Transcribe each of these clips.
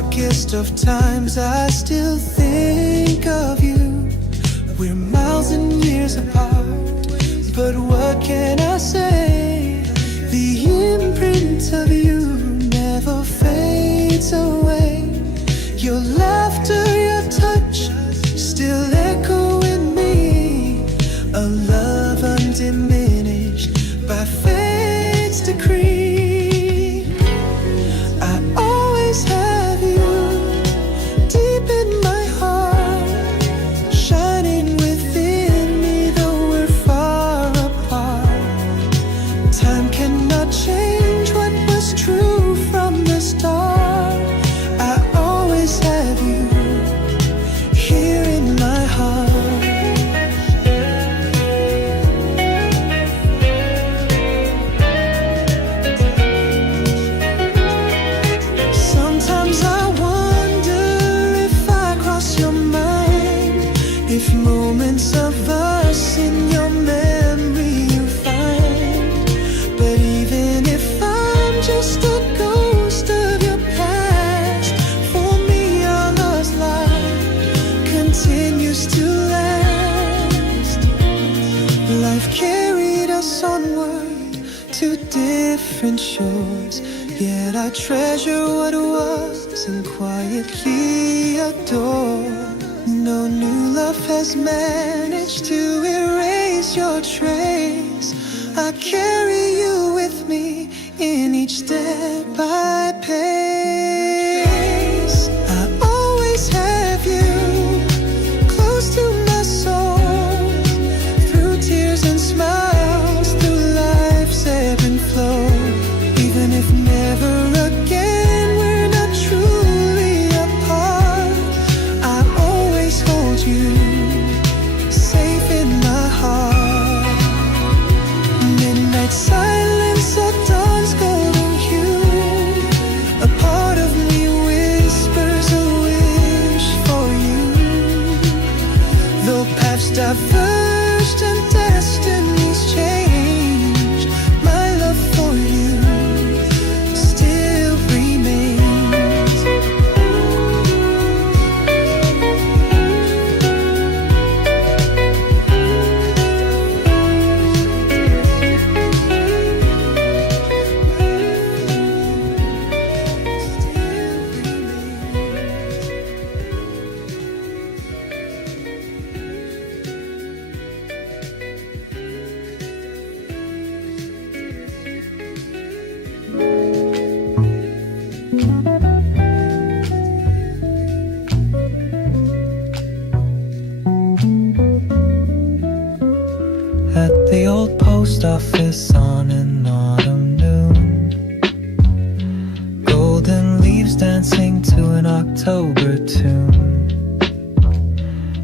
darkest of times I still think of you. We're miles and years apart, but what can I say? The imprint of you never fades away. Your laughter, your touch, still echo in me. A love undiminished by fate's decree. I always have you deep in my heart, shining within me though we're far apart. Time cannot change what was true from the start. I always have you here in my heart. Sometimes I wonder if I cross your mind, if moments of us in your memory you find. But even if I'm just a ghost of your past, for me our lost life continues to last. Life carried us onward to different shores, yet I treasure what was and quietly adore. No new love has managed to erase your trace. I carry you with me in each step I pace. I always have you close to my soul, through tears and smiles, through life's ebb and flow. Even if never again we're not truly apart, I always hold you safe in my heart. Midnight silence at dawn's golden hue, a part of me whispers a wish for you. Though paths diverged and destinies changed, my love for you still remains. At the old post office on an autumn noon, golden leaves dancing to an October tune.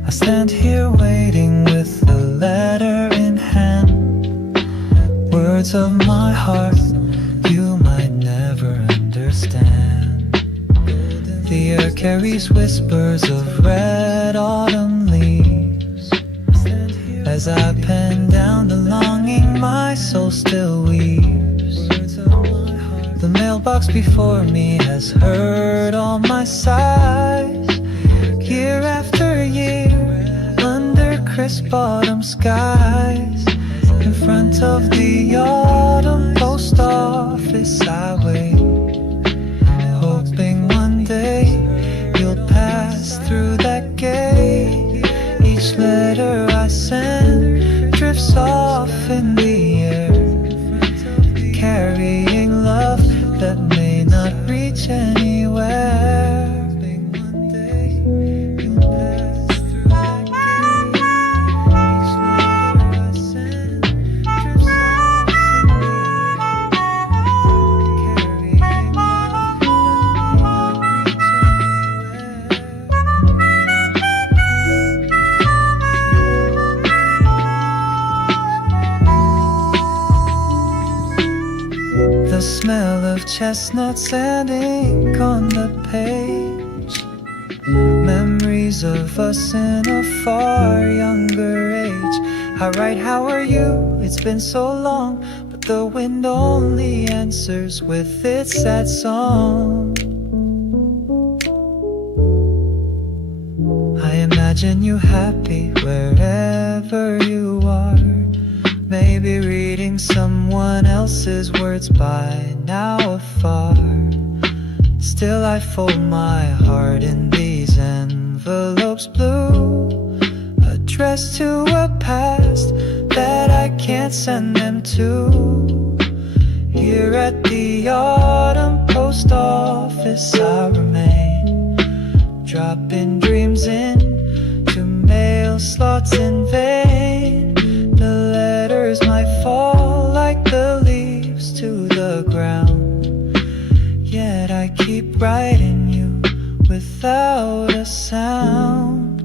I stand here waiting with a letter in hand, words of my heart you might never understand. The air carries whispers of red autumn leaves, as I pen down the longing my soul still weaves. The mailbox before me has heard all my sighs, year after year, under crisp autumn skies. In front of the autumn post office I wait, hoping one day you'll pass through that gate. Each letter I send drifts off in the air, carrying love that may not reach anywhere. One day you'll pass through that gate. Each letter I send drifts off in the air, carrying love that the smell of chestnuts and ink on the page, memories of us in a far younger age. I write, how are you? It's been so long, but the wind only answers with its sad song. imagine you happy wherever you are. Maybe reading someone else's words by now afar. Still I fold my heart in these envelopes blue, addressed to a past that I can't send them to. Here at the autumn post office I remain, dropping dreams in to mail slots in vain. The letters might fall like the leaves to the ground, yet I keep writing you without a sound.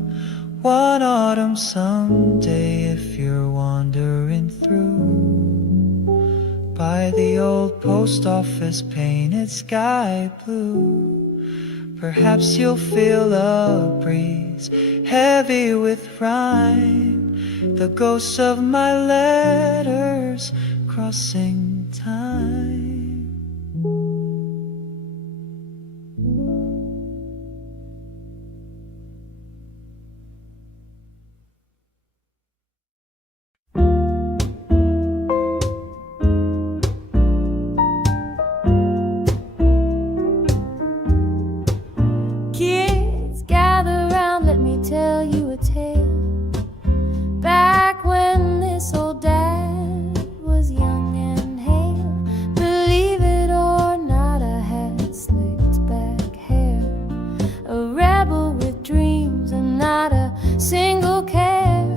One autumn someday, if you're wandering through by the old post office painted sky blue, perhaps you'll feel a breeze heavy with rhyme, the ghosts of my letters crossing time. Kids, gather round, let me tell you a tale. Back when this old dad was young and hale, believe it or not, I had slicked back hair, a rebel with dreams and not a single care.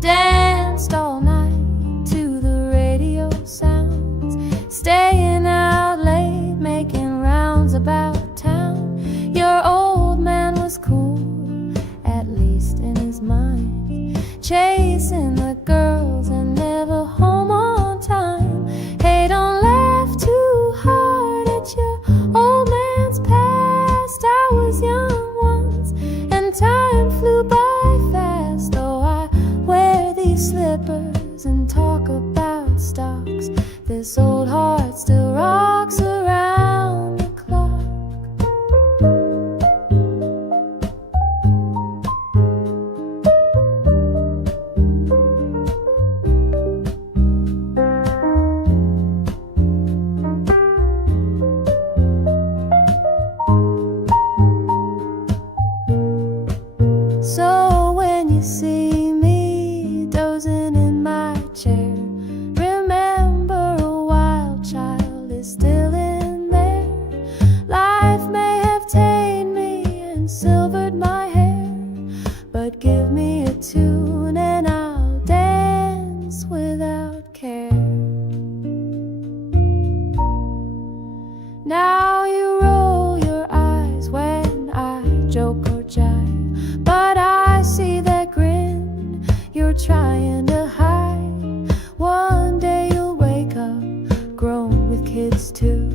Danced all night to the radio sounds, staying out late, making rounds about town. Your old man was cool, at least in his mind, chasing the girls and never home on time. Hey, don't laugh too hard at your old man's past. I was young once and time flew by fast. Though I wear these slippers and talk about stocks, this old heart still rocks around the clock. So when you see me dozing in my chair, remember a wild child is still in there. Life may have tamed me and silvered my hair, but give me a tune and I'll dance without care. Now you roll your eyes when I joke or jive, but I see that grin you're trying to hide. One day you'll wake up grown with kids too,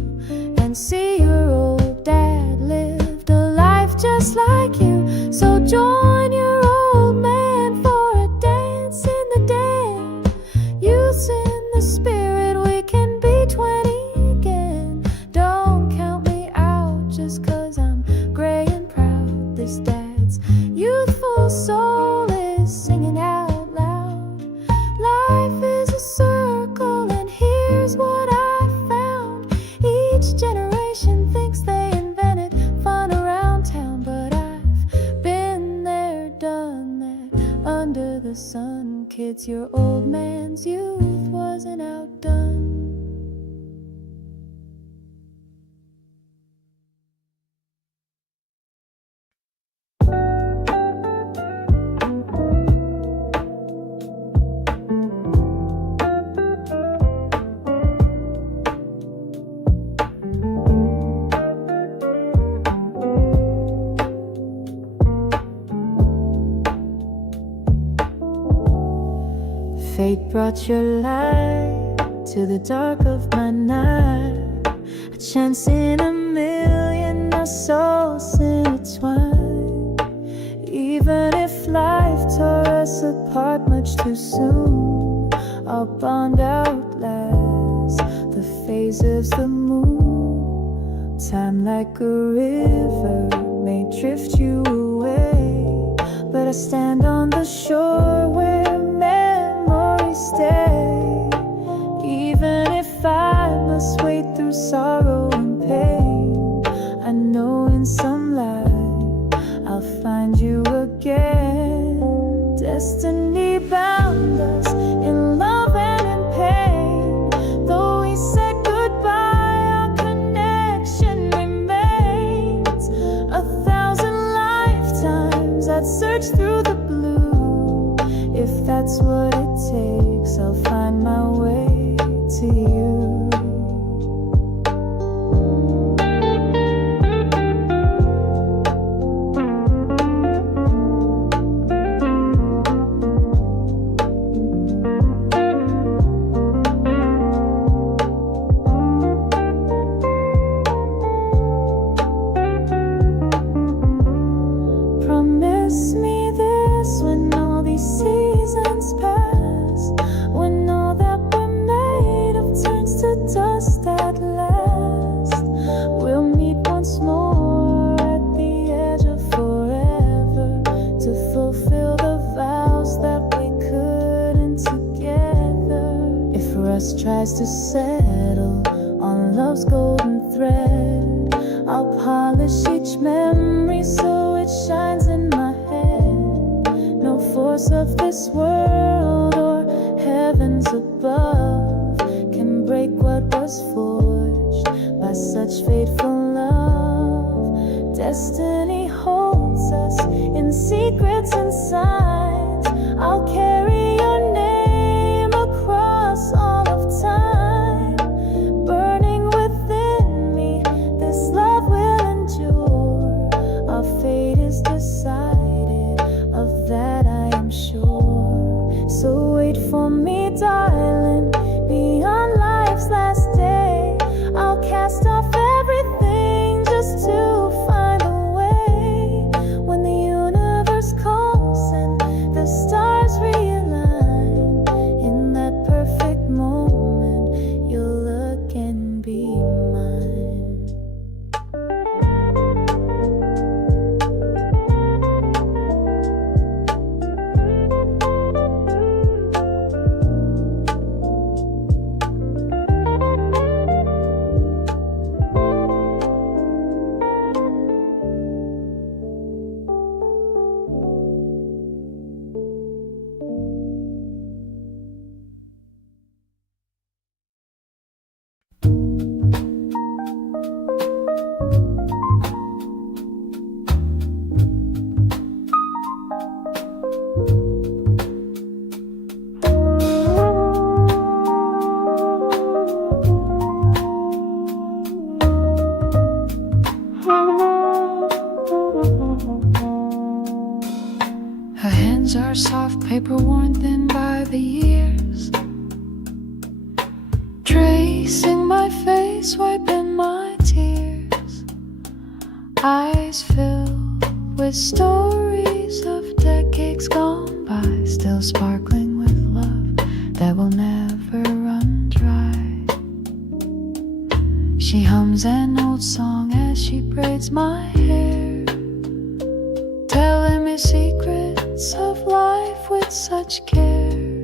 and see your old dad lived a life just like you. So join your old man for a dance in the den. Youth's in the spirit, we can be 20 again. Don't count me out just 'cause I'm gray and proud. This dad's youthful soul is singing out loud. Life is a circle and here's what I found. Each generation thinks they invented fun around town, but I've been there, done that, under the sun. Kids, your old man's youth wasn't outdone. Fate brought your light to the dark of my night, a chance in a million, our souls intertwined. Even if life tore us apart much too soon, our bond outlasts the phases, the moon. Time like a river may drift you away, but I stand on the shore where memories stay. Even if I must wade through sorrow and pain, I know in some light I'll find you again. Destiny bound us in love and in pain. Though we said goodbye, our connection remains. 1,000 lifetimes I'd search through the blue. If that's what it takes, I'll find my way to you. Promise me this when all these seasons pass, when all that we're made of turns to dust at last. We'll meet once more at the edge of forever, to fulfill the vows that we couldn't together. If rust tries to settle on love's golden thread, I'll polish each memory so it shines in my head. No force of this world or heavens above can break what was forged by such fateful love. Destiny holds us in secrets and signs. I'll carry your name across all of time, burning within me. This love will endure. Our fate is decided, of that I am sure. So wait for me, darling, beyond life's last day. I'll cast off everything just to find a way. When the universe calls and the stars realign, in that perfect moment, you'll look and be mine. Her hands are soft, paper worn thin by the years, tracing my face, wiping my tears. Eyes filled with stories of decades gone by, still sparkling with love that will never run dry. She hums an old song as she braids my hair, telling me secrets of life with such care.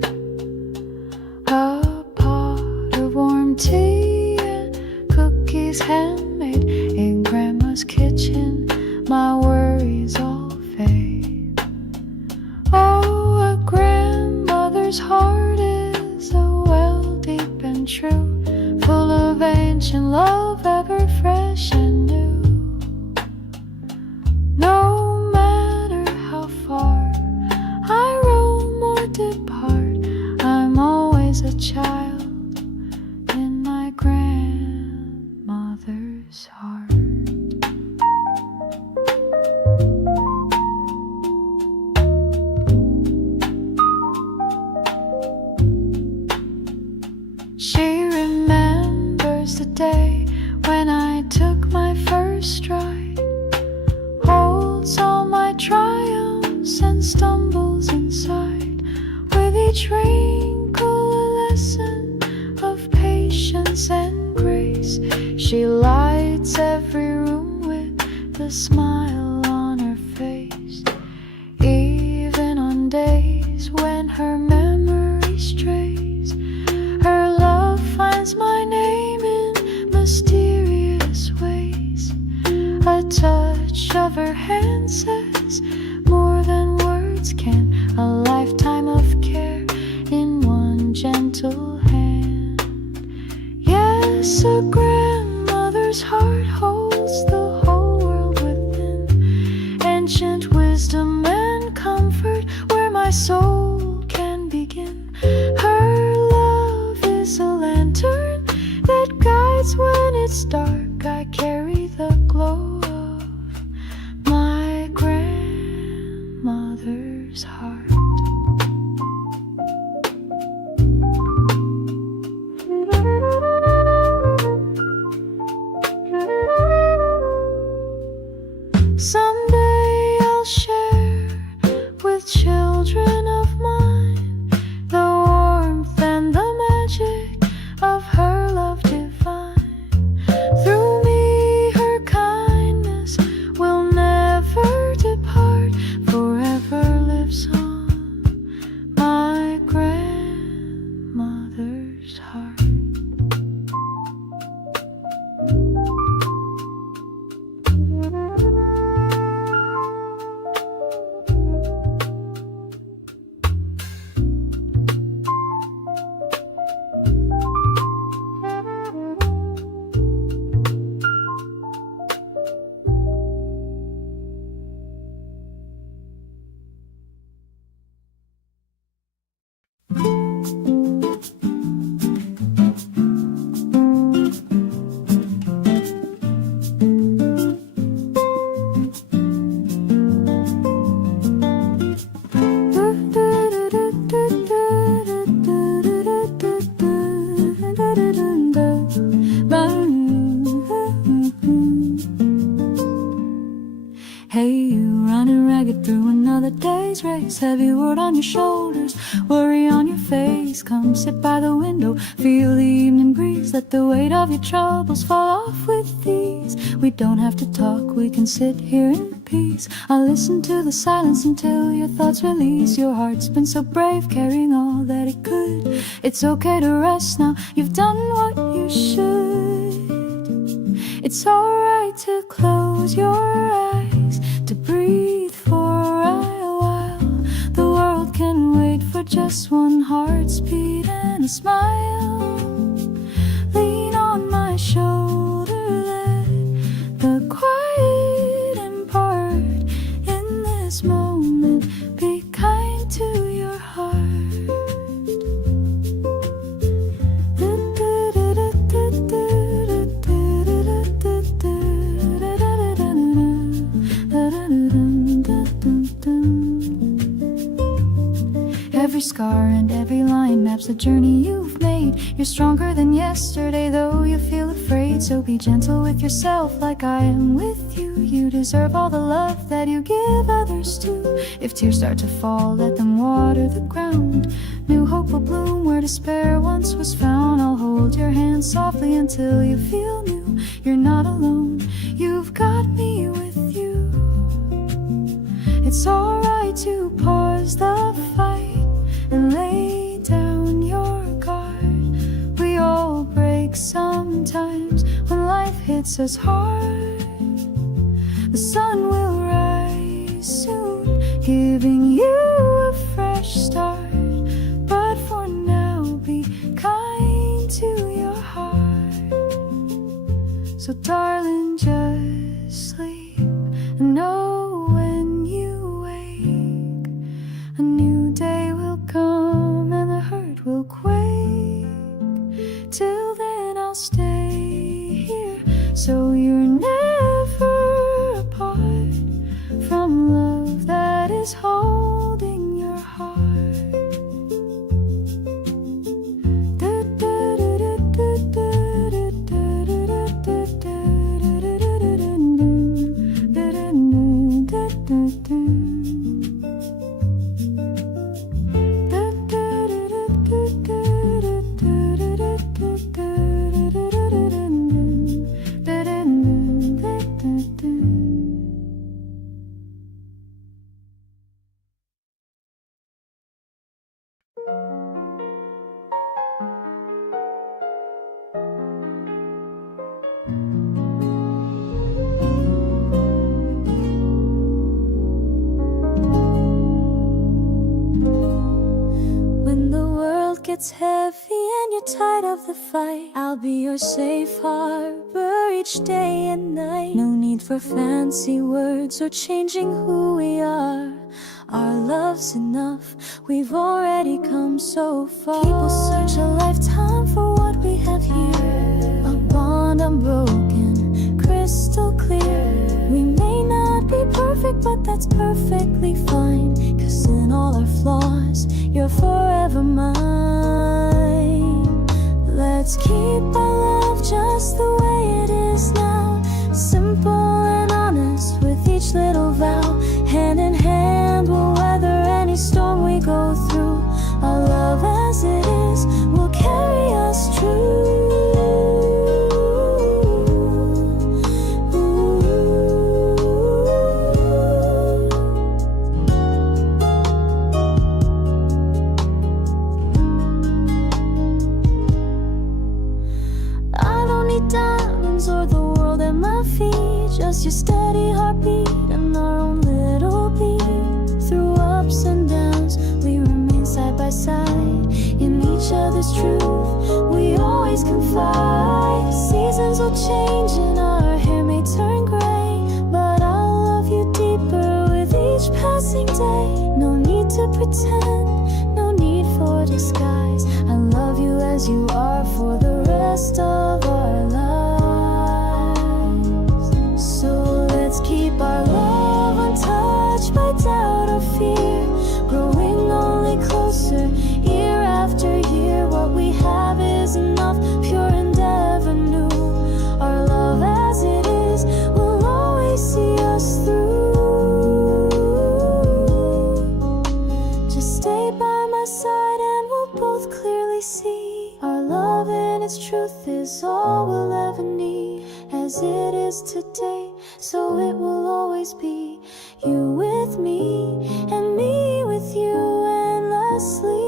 A pot of warm tea and cookies handmade in Grandma's kitchen, my worries all fade. Oh, a grandmother's heart is a well deep and true, full of ancient love, ever fresh and new. No matter how far I roam or depart, I'm always a child in my grandmother's heart. She remembers the day when I took my first stride, holds all my triumphs and stumbles inside, with each wrinkle a lesson of patience and grace. She lights every room with the smile on her face. touch of her hand says more than words can. A lifetime of care in one gentle hand. Yes, a grandmother's heart holds the whole world within. Ancient wisdom and comfort where my soul can begin. Her love is a lantern that guides when it's dark. I carry the glow of my grandmother's heart. Someday I'll share with children of mine the warmth and the magic of her love divine. Through me her kindness will never depart, forever lives on my grandmother's heart. Hey, you running ragged through another day's race. Heavy word on your shoulders, worry on your face. Come sit by the window, feel the evening breeze. Let the weight of your troubles fall off with ease. We don't have to talk, we can sit here in peace. I'll listen to the silence until your thoughts release. Your heart's been so brave, carrying all that it could. It's okay to rest now, you've done what you should. It's alright to close your eyes, to breathe for a while. The world can wait for just one heartbeat and a smile. Lean on my shoulder, let the quiet impart. In this moment, be kind to your heart. Every scar and every line maps the journey you've made. You're stronger than yesterday, though you feel afraid. So be gentle with yourself like I am with you. You deserve all the love that you give others too. If tears start to fall, let them water the ground. New hope will bloom where despair once was found. I'll hold your hand softly until you feel new. You're not alone, you've got me with you. It's alright to pause the fight and lay down your guard. We all break sometimes when life hits us hard. The sun will rise soon, giving you a fresh start. But for now, be kind to your heart. So darling, just sleep and know when you wake, a new day will come and the hurt will quake. Till then I'll stay here, so you're never apart from love that is holding your heart. gets heavy and you're tired of the fight, I'll be your safe harbor each day and night. No need for fancy words or changing who we are. Our love's enough, we've already come so far. People search a lifetime for what we have here, a bond unbroken, crystal clear. We may not be perfect, but that's perfectly fine, 'cause in all our flaws, you're forever mine. Let's keep our love just the way it is now, simple and honest with each little vow. Hand in hand, we'll weather any storm we go through. Our love as it is will carry us true. Diamonds or the world at my feet, just your steady heartbeat and our own little beat. Through ups and downs, we remain side by side in each other's truth. We always confide. Seasons will change and our hair may turn gray, but I'll love you deeper with each passing day. No need to pretend, no need for disguise. I love you as you are for the rest of our lives. So let's keep our love untouched by doubt or fear, growing only closer year after year. What we have is enough, pure and ever new. Our love as it is will always see us through. Just stay by my side and we'll both clearly see our love and its truth is all we'll ever need, as it is today, so it will always be. You with me and me with you endlessly.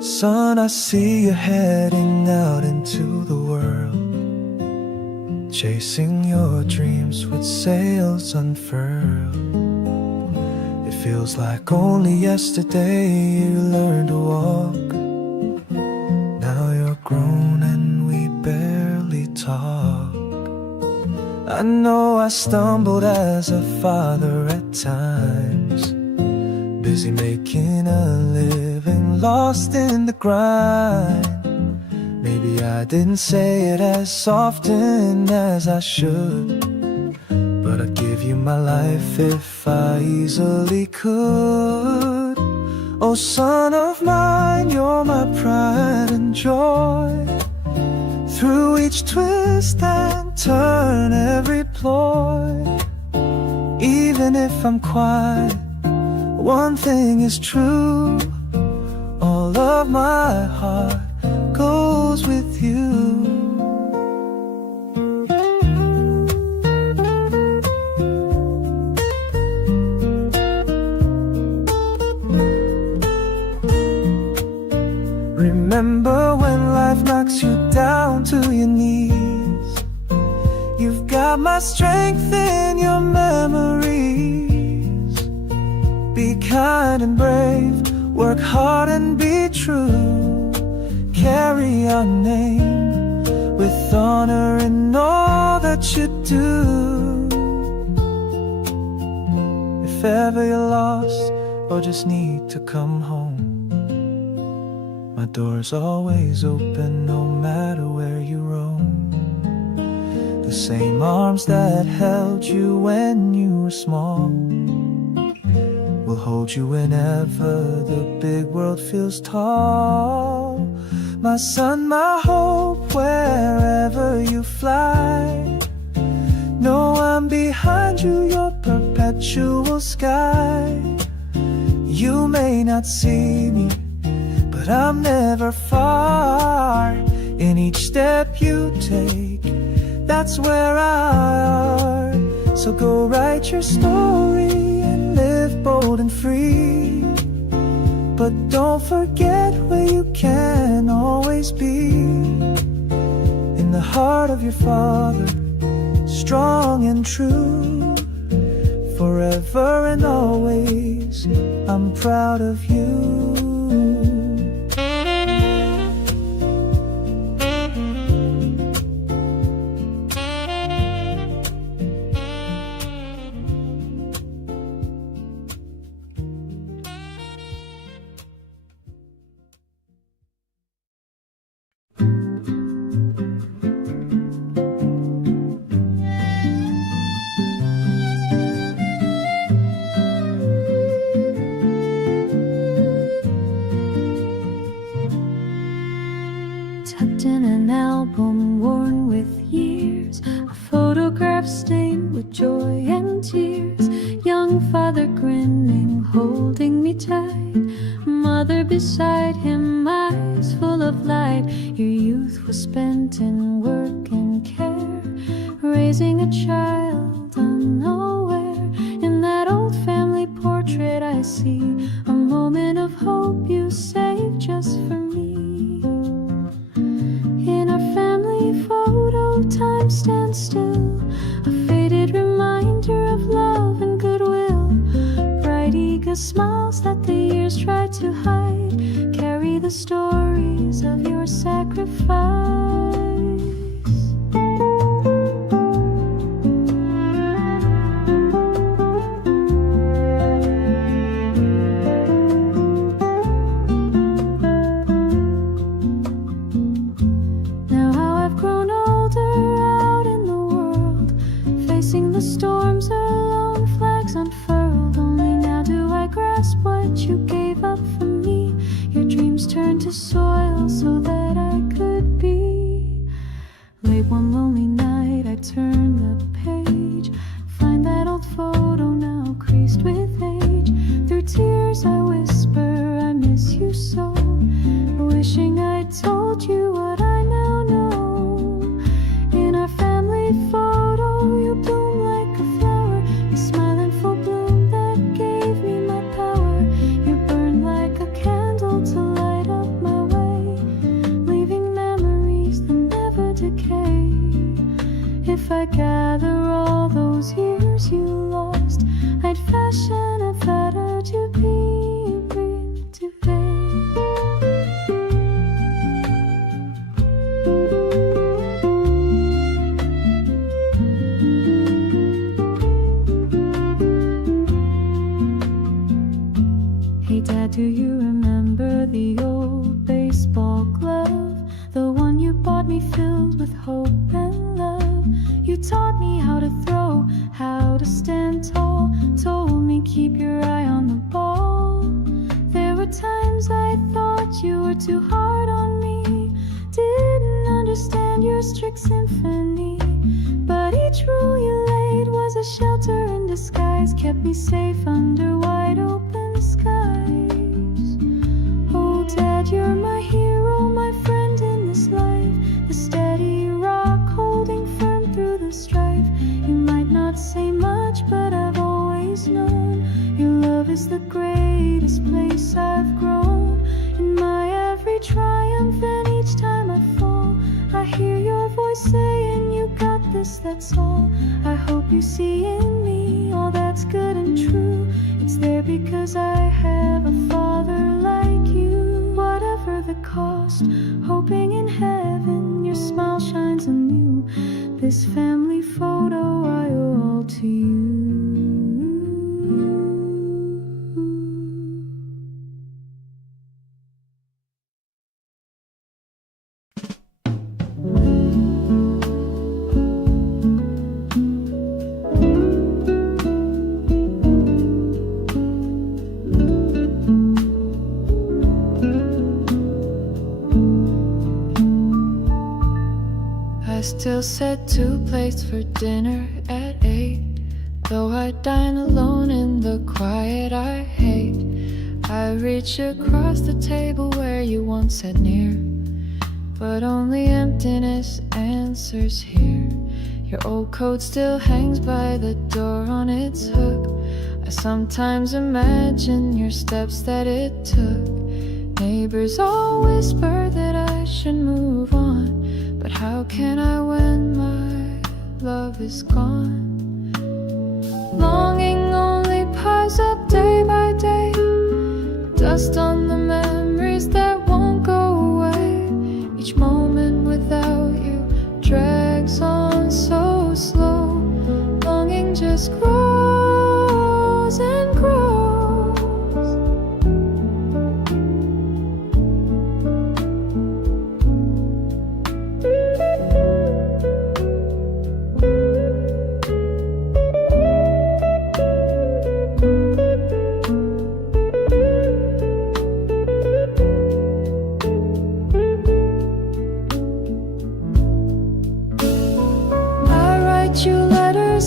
Son, I see you heading out into the world, chasing your dreams with sails unfurled. It feels like only yesterday you learned to walk. Now you're grown and we barely talk. I know I stumbled as a father at times, busy making a living, lost in the grind. Maybe I didn't say it as often as I should, but I'd give you my life if I easily could. Oh, son of mine, you're my pride and joy. Through each twist and turn, every ploy, even if I'm quiet, one thing is true, all of my heart goes with you. Remember when life knocks you down to your knees, you've got my strength in your memories. Be kind and brave, work hard and be true. Carry our name with honor in all that you do. If ever you're lost or just need to come home, my door's always open no matter where you roam. The same arms that held you when you were small will hold you whenever the big world feels tall. My son, my hope, wherever you fly, know I'm behind you, your perpetual sky. You may not see me, but I'm never far. In each step you take, that's where I are. So go write your story and live bold and free, but don't forget where you can always be. In the heart of your Father, strong and true, forever and always, I'm proud of you. Tucked in an album worn with years, a photograph stained with joy and tears. Young father grinning, holding me tight, mother beside him, eyes full of light. Your youth was spent in work and care, raising a child unaware. In that old family portrait I see a moment of hope you saved just for me. In our family photo, time stands still, a faded reminder of love and goodwill. Bright, eager smiles that the years tried to hide carry the stories of your sacrifice. The storms are alone, flags unfurled. Only now do I grasp what you gave up for me. Your dreams turned to soil so that I could be. Late one lonely night I turn the page, find that old photo now creased with age. Through tears I whisper I miss you so, wishing I'd told you what I now know. In our family photo you bloom like a flower, a smiling full bloom that gave me my power. You burn like a candle to light up my way, leaving memories that never decay. If I gather all those years you lost, I'd fashion a fetter to be a brim to Hey Dad, do you remember the old baseball glove? The one you bought me filled with hope and love. You taught me how to throw, how to stand tall, told me keep your eye on the ball. There were times I thought you were too hard on me, didn't understand your strict symphony, but each rule you laid was a shelter in disguise, kept me safe under wide open skies. Oh Dad, you're my hero, my friend in this life, the steady rock holding firm through the strife. You might not say much, but I've always known your love is the greatest place I've grown. In my every triumph and each time I fall, I hear your voice saying you got this, that's all. I hope you see in me all that's good and true. It's there because I have a father like you. Whatever the cost, hoping in heaven your smile shines anew. This family photo I owe all to you. I still set 2 plates for dinner at 8, though I dine alone in the quiet I hate. I reach across the table where where you once said near, but only emptiness answers here. Your old coat still hangs by the door on its hook. I sometimes imagine your steps that it took. Neighbors all whisper that I should move on, but how can I when my love is gone? Longing only piles up day by day, dust on the memories that won't go away. Each moment without you drags on so slow. Longing just grows and grows.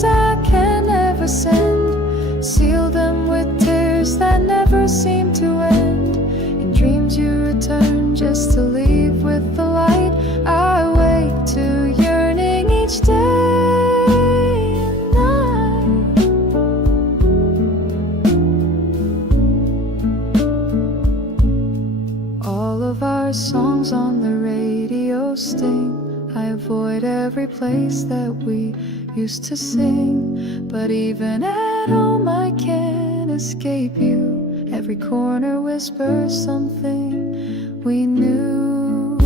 I can never send, seal them with tears that never seem to end. In dreams you return just to leave with the light. I wake to yearning each day and night. All of our songs on the radio sting. I avoid every place that we used to sing, but even at home I can't escape you. Every corner whispers something we knew.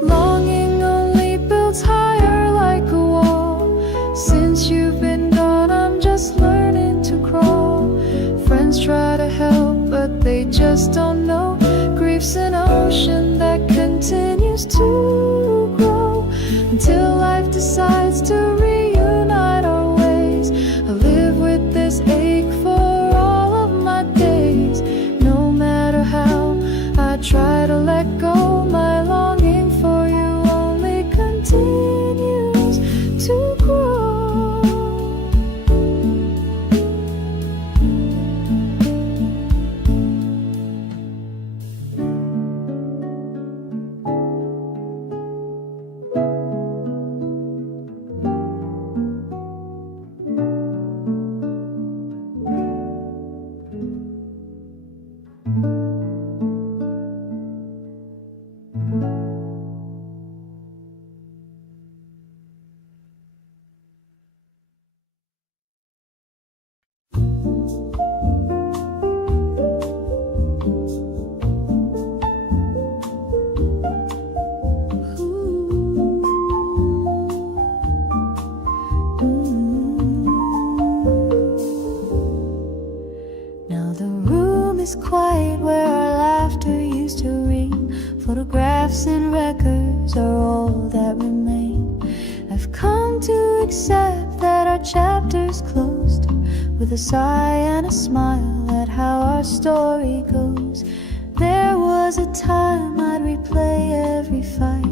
Longing only builds higher like a wall. Since you've been gone I'm just learning to crawl. Friends try to help but they just don't know. Grief's an ocean that continues to grow until life decides to reunite our ways. I live with this ache for all of my days. No matter how I try to let go, my longing for you only continues to grow. Is quiet where our laughter used to ring. Photographs and records are all that remain. I've come to accept that our chapter's closed, with a sigh and a smile at how our story goes. There was a time I'd replay every fight,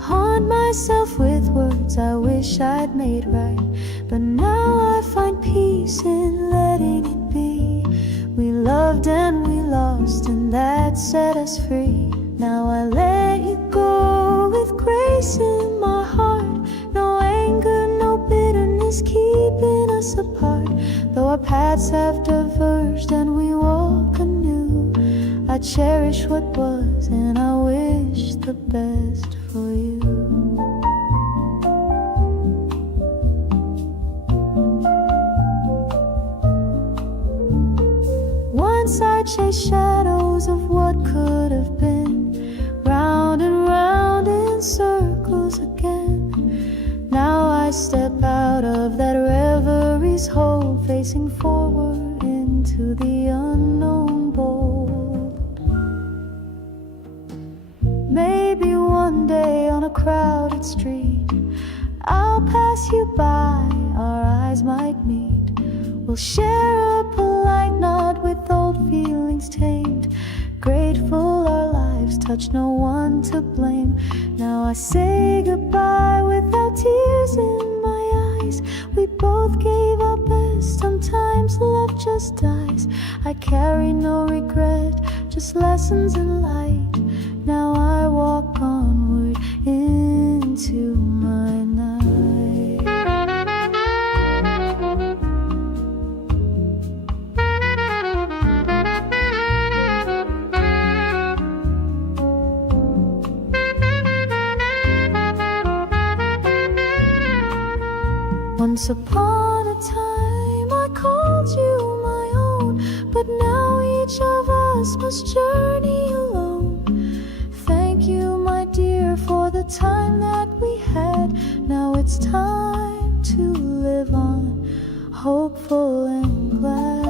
haunt myself with words I wish I'd made right. But now I find peace in letting it be. We loved and we lost, and that set us free. Now I let you go with grace in my heart. No anger, no bitterness keeping us apart. Though our paths have diverged and we walk anew, I cherish what was and I wish the best for you. Once I chased shadows of what could have been, round and round in circles again. Now I step out of that reverie's hole, facing forward into the unknown bold. Maybe one day on a crowded street I'll pass you by, our eyes might meet. We'll share a polite nod with old feelings tamed. Grateful our lives touch, no one to blame. Now I say goodbye without tears in my eyes. We both gave our best, sometimes love just dies. I carry no regret, just lessons in light. Now I walk onward into my night. Once upon a time I called you my own, but now each of us must journey alone. Thank you, my dear, for the time that we had. Now it's time to live on, hopeful and glad.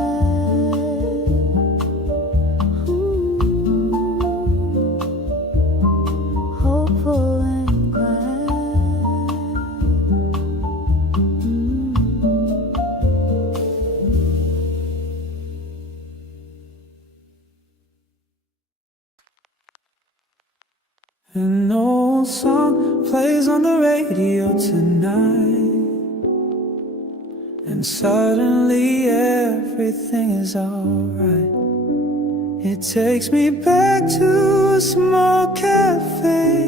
Hopeful and glad. An old song plays on the radio tonight, and suddenly everything is alright. It takes me back to a small cafe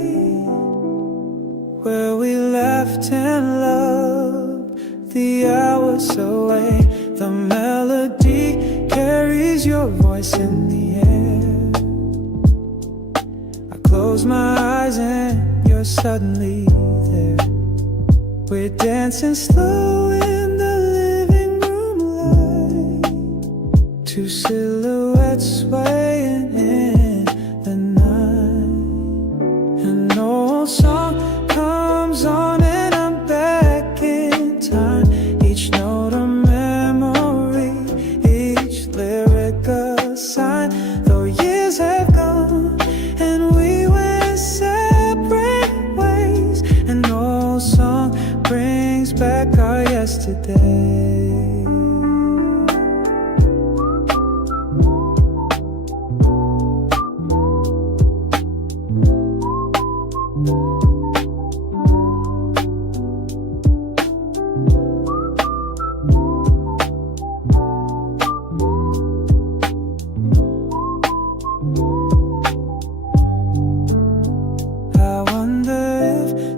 where we laughed and loved the hours away. The melody carries your voice in the air. Close my eyes and you're suddenly there. We're dancing slow in the living room light, two silhouettes swaying in the night. An old song comes on and I'm back in time. Each note a memory, each lyric a sign. Though years have gone and we separate ways, an old song brings back our yesterday.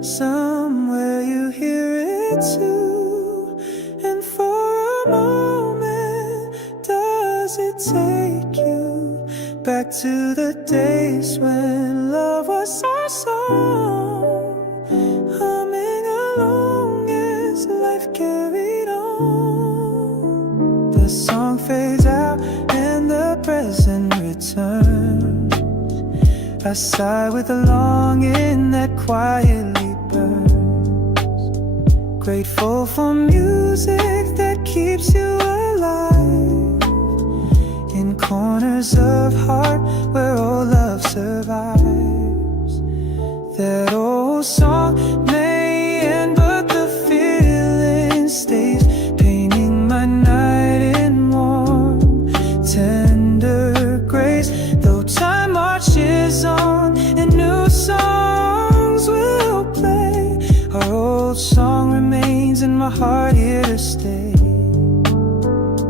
Somewhere you hear it too, and for a moment does it take you back to the days when love was our song, humming along as life carried on. The song fades out and the present returns. I sigh with a longing that quietly burns. Grateful for music that keeps you alive, in corners of heart where old love survives. That old song may end but the feeling stays, painting my night in warm, tender grace. Though time marches on and new songs will play, our old song remains in my heart, here to stay.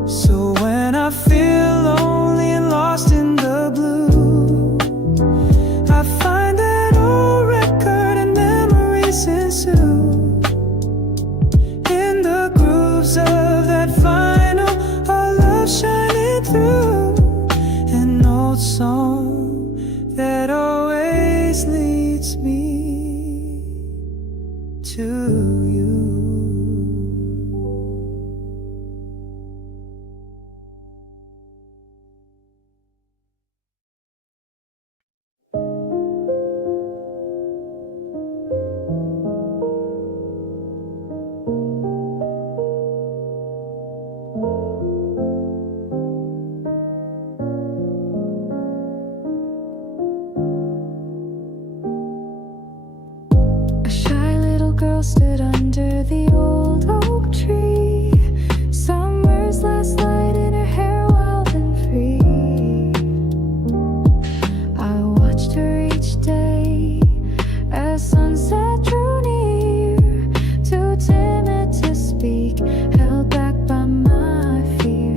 So when I feel lonely and lost in the blue, I find that old record and memories ensue. In the grooves of that vinyl, our love shining through. An old song that always leads me to you. A shy little girl stood under the old oak tree. Summer's last light in her hair wild and free. I watched her each day as sunset drew near. Too timid to speak, held back by my fear.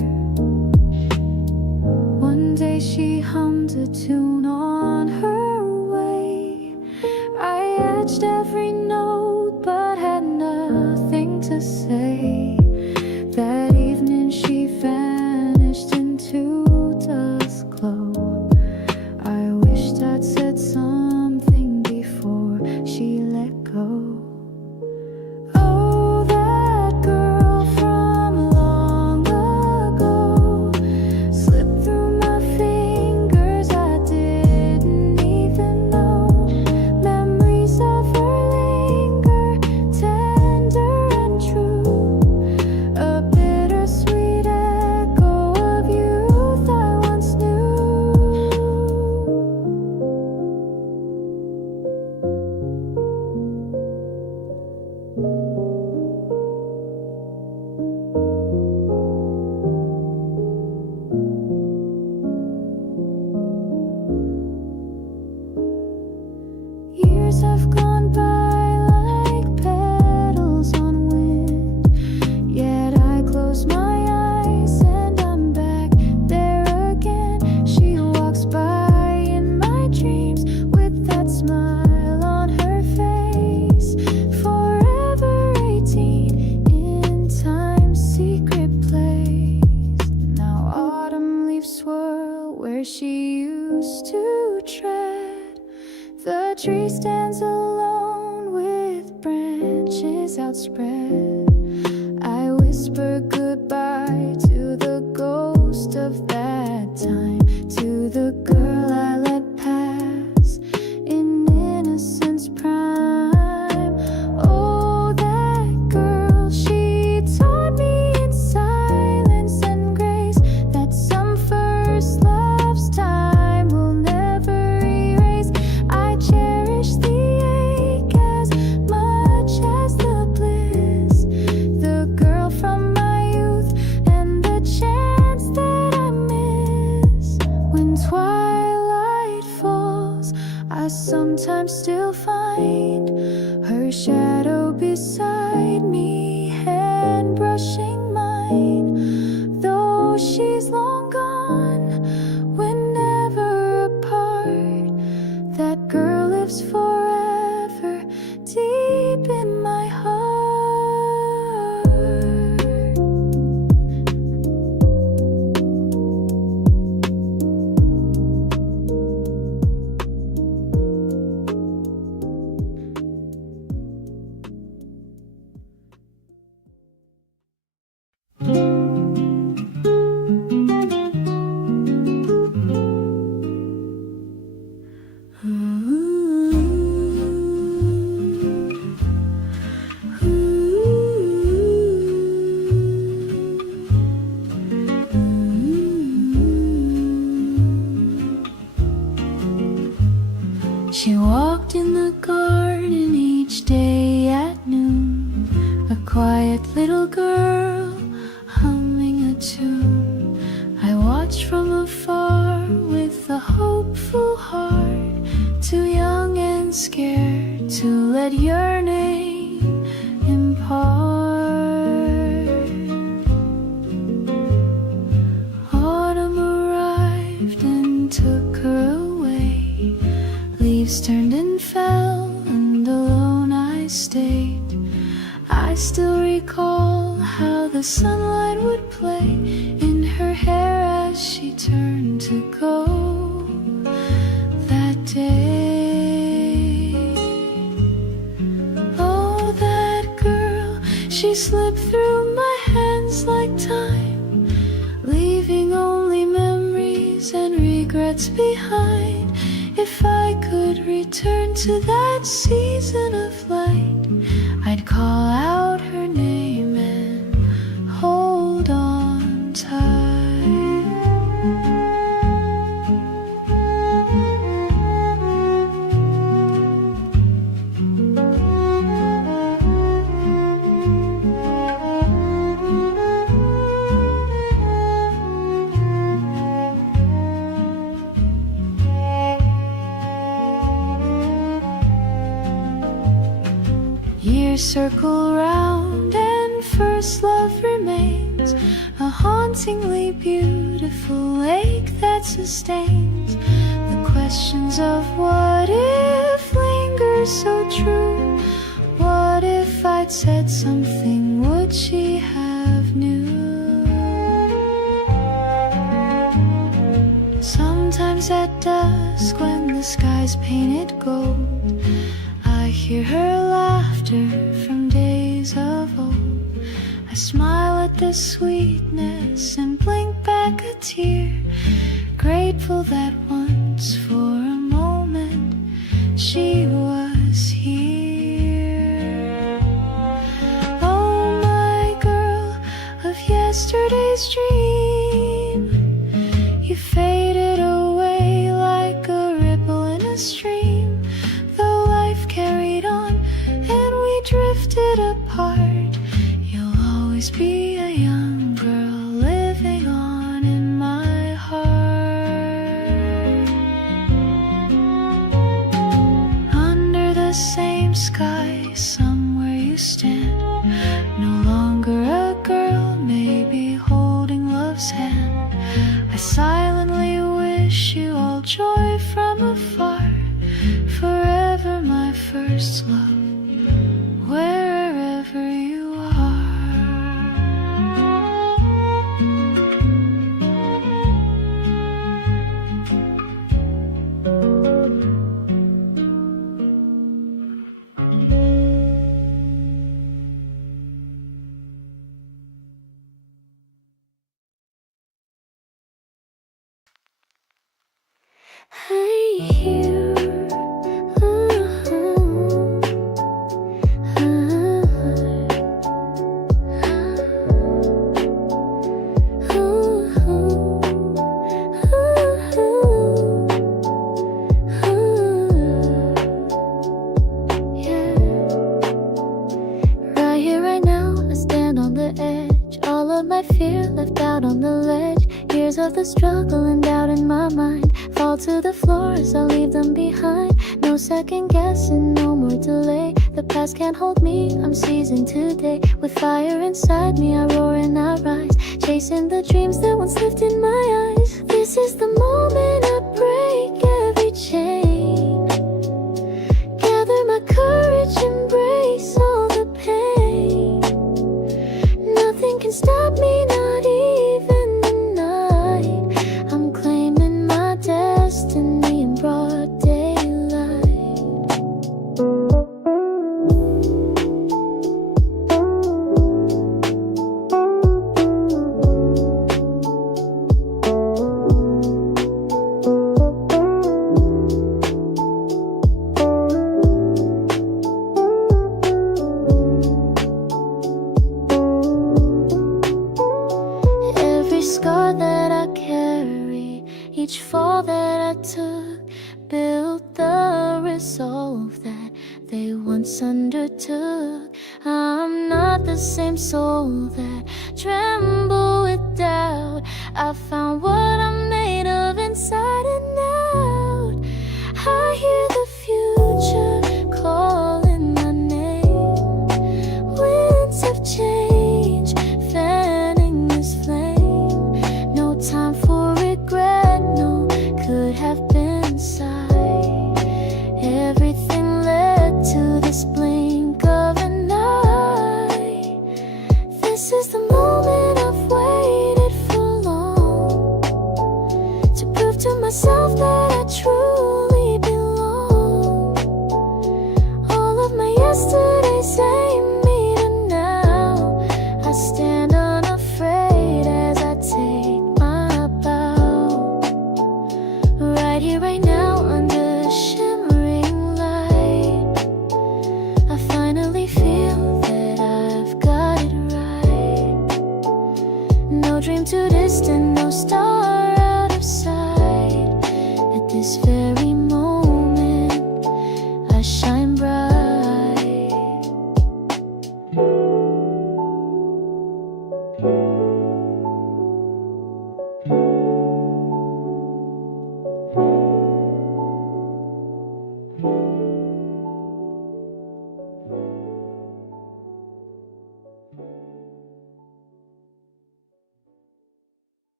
One day she hummed a tune on her way. memories outspread. I whisper goodbye to the ghost of that time, to the girl I let pass in innocence prime. Oh, that girl, she taught me in silence and grace that some first love's time will never erase. I cherish the ache as much as the bliss, the girl from my youth and the chance that I miss. When twilight falls, I sometimes still find her shadow beside me, hand brushing mine. Though she's long gone, we're never apart. That girl lives forever deep in my heart. She walked in the garden each day at noon, a quiet little girl humming a tune. I watched from afar with a hopeful heart, too young and scared to let your name impart. Autumn arrived and took her away. Leaves turned and fell, and alone I stayed. I still recall how the sunlight would play in her hair as she turned to go that day. Oh, that girl, she slipped through my hands like time, leaving only memories and regrets behind. If I could return to that season of light, I'd call out her name and hold on tight. Years circle round and first love remains, a hauntingly beautiful ache that sustains. The questions of what if linger so true. What if I'd said something, would she have knew? Sometimes at dusk when the sky's painted gold, I hear her laughter from days of old. I smile at the sweetness and blink back a tear, grateful that once for a moment she was here. Oh, my girl of yesterday's dream, you faded away like a ripple in a stream. Though life carried on and we drifted apart, you'll always be a young girl living on in my heart. Under the same sky, somewhere you stand, no longer a girl, maybe holding love's hand. I silently wish you all joy from afar, forever my first love, wherever you are. left out on the ledge. Years of the struggle and doubt in my mind fall to the floor as I leave them behind. No second guessing, no more delay. The past can't hold me, I'm seizing today. With fire inside me, I roar and I rise, chasing the dreams that once lived in my eyes. This is the moment I break every chain, gather my courage, embrace all the pain. Nothing can stop me, not even the night. I'm claiming my destiny in broad daylight. Every scar that I carry, each fall that I took, built the resolve that they once undertook. I'm not the same soul that tremble with doubt. I found what I'm made of inside and out. I hear the future calling my name. Winds of change fanning this flame. No time for regret, no could have been sighed. Everything led to this blink of an eye. This is the moment I've waited for long, to prove to myself that I truly belong. All of my yesterdays aim me to now. I stand unafraid as I take my bow. Right here, right now, under the shimmering light, I finally feel that I've got it right. No dream too distant, no star out of sight. At this very moment, I shine bright.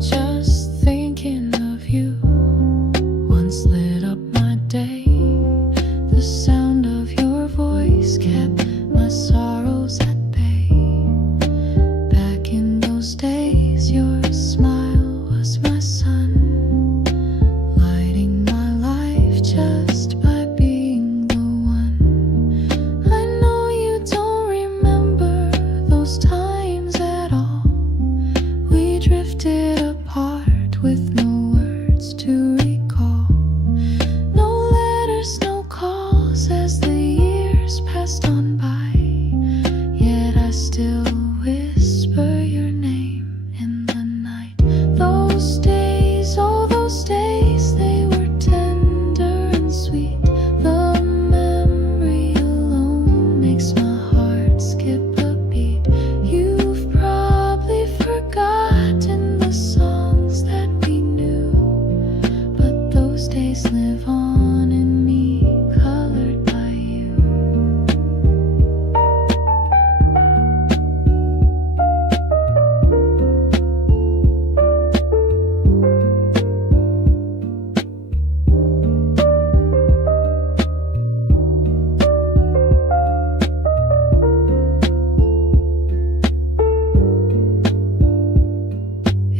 Just thinking of you once lit up my day. The sound of your voice kept my sorrows at bay. Back in those days, your smile was my sun, lighting my life just by being the one. I know you don't remember those times at all. We drifted apart with no words to recall. No letters, no calls as the years passed on by. Yet I still whisper your name in the night. Those days, oh those days, they were tender and sweet. The memory alone makes my heart skip a beat. You've probably forgotten the songs that we knew, but those days live on in me, colored by you.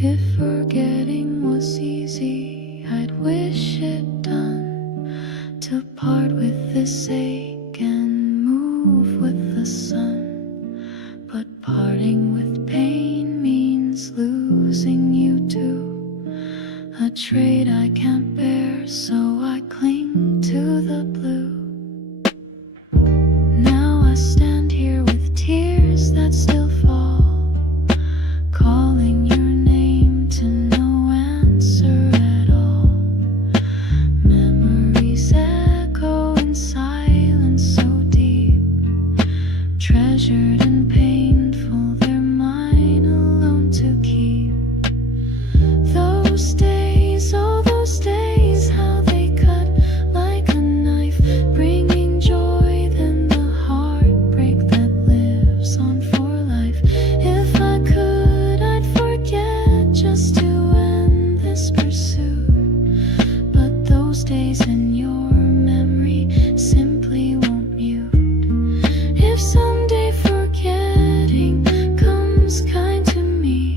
If forgetting was easy, I'd wish it done, to part with this ache and move with the sun. But parting with pain means losing you too. a trait I can't bear, so I cling to the blue. Now I stand here with tears that still fall, calling your name to no answer at all. Memories echo in silence so deep, treasured and painful, they're mine alone to keep. Those days, oh those days, how they cut like a knife, bringing joy, then the heartbreak that lives on for life. If I could, I'd forget just to end this pursuit, but those days in your memory simply won't mute. If someday forgetting comes kind to me,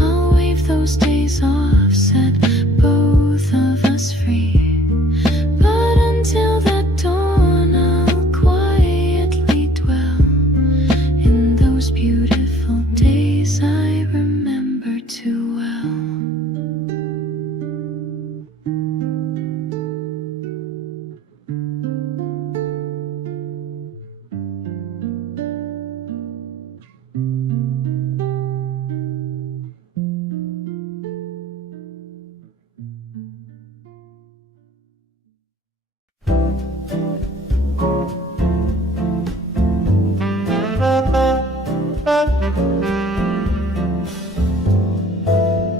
I'll wave those days off, set both of us free. But until that dawn, I'll quietly dwell in those beautiful days I remember too well.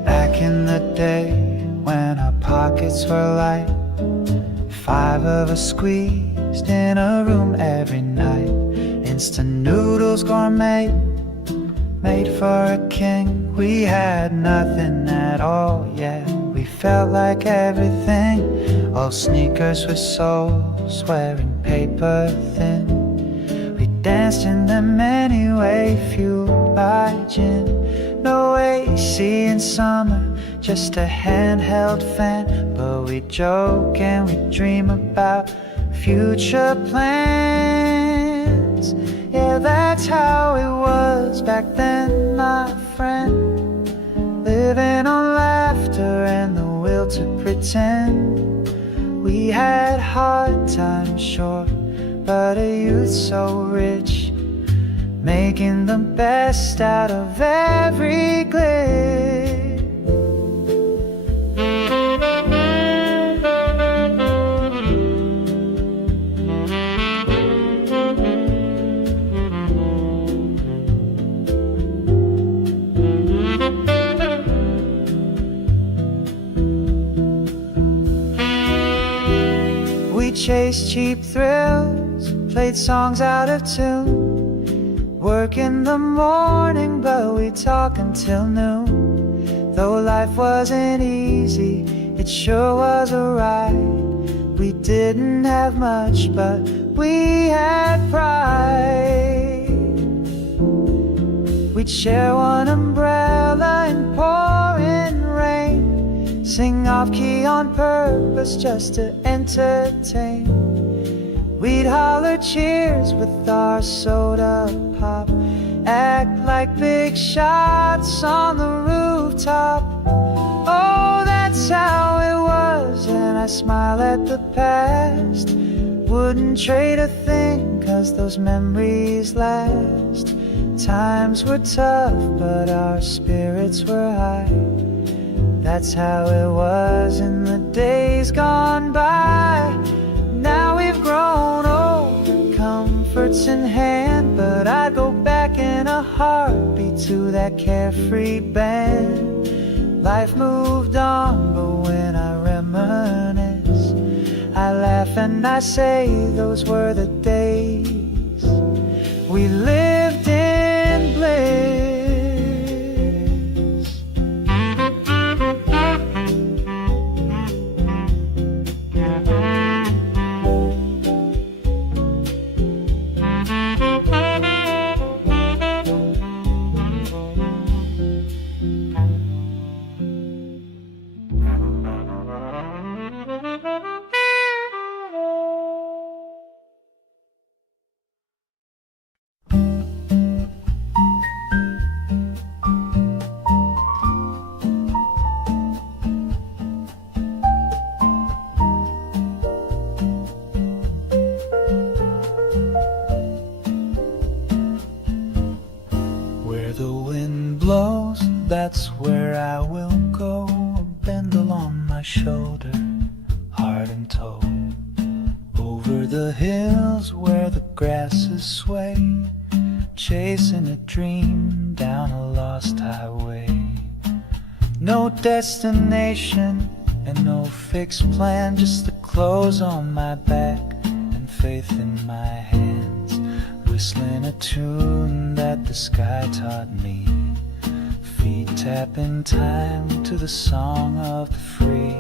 Back in the day when our pockets were light, 5 of us squeezed in a room every night. Instant noodles gourmet, made for a king. We had nothing at all, yeah, we felt like everything. All sneakers with soles, wearing paper thin. We danced in them anyway, fueled by gin. No AC in summer, just a handheld fan. But we joke and we dream about future plans. Yeah, that's how it was back then, my friend. Living on laughter and the will to pretend. We had hard times, sure, but a youth so rich, making the best out of every glitch. We chased cheap thrills, played songs out of tune. Work in the morning, but we talk until noon. Though life wasn't easy, it sure was a ride. We didn't have much, but we had pride. We'd share one umbrella in pouring rain, sing off key on purpose just to entertain. We'd holler cheers with our soda pop, act like big shots on the rooftop. Oh, that's how it was, and I smile at the past. Wouldn't trade a thing, 'cause those memories last. Times were tough, but our spirits were high. That's how it was in the days gone by. Now we've grown old, comforts in hand, but I'd go back in a heartbeat to that carefree band. Life moved on, but when I reminisce, I laugh and I say those were the days we lived in bliss. that's where I will go. A bundle on my shoulder, heart and toe. Over the hills where the grasses sway, chasing a dream down a lost highway. No destination and no fixed plan, just the clothes on my back and faith in my hands, whistling a tune that the sky taught me, feet tapping time to the song of the free.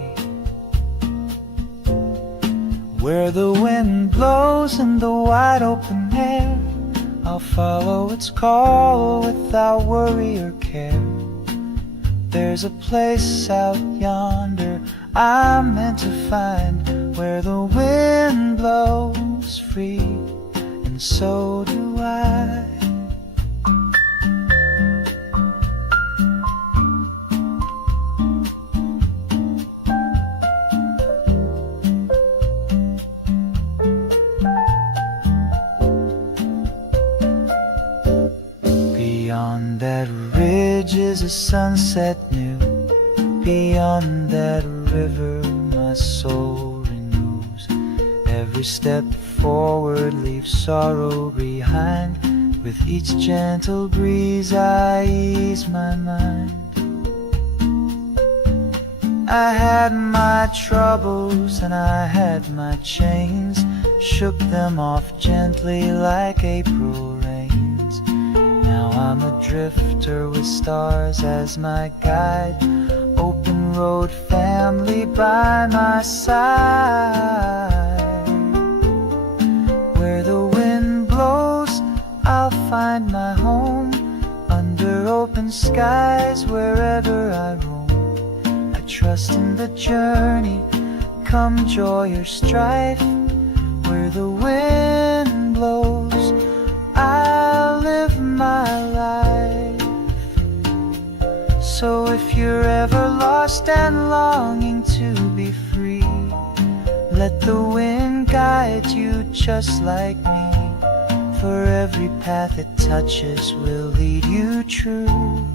Where the wind blows in the wide open air, I'll follow its call without worry or care. There's a place out yonder I'm meant to find, where the wind blows free, and so do I. Beyond that ridge is a sunset new. Beyond that river my soul renews. Every step forward leaves sorrow behind. With each gentle breeze I ease my mind. I had my troubles and I had my chains, shook them off gently like April rains. Now I'm a drifter with stars as my guide, open road family by my side. Where the wind blows, I'll find my home, under open skies wherever I roam. I trust in the journey, come joy or strife. Where the wind blows, I'll live my life. So if you're ever lost and longing to be free, let the wind guide you just like me. For every path it touches will lead you true.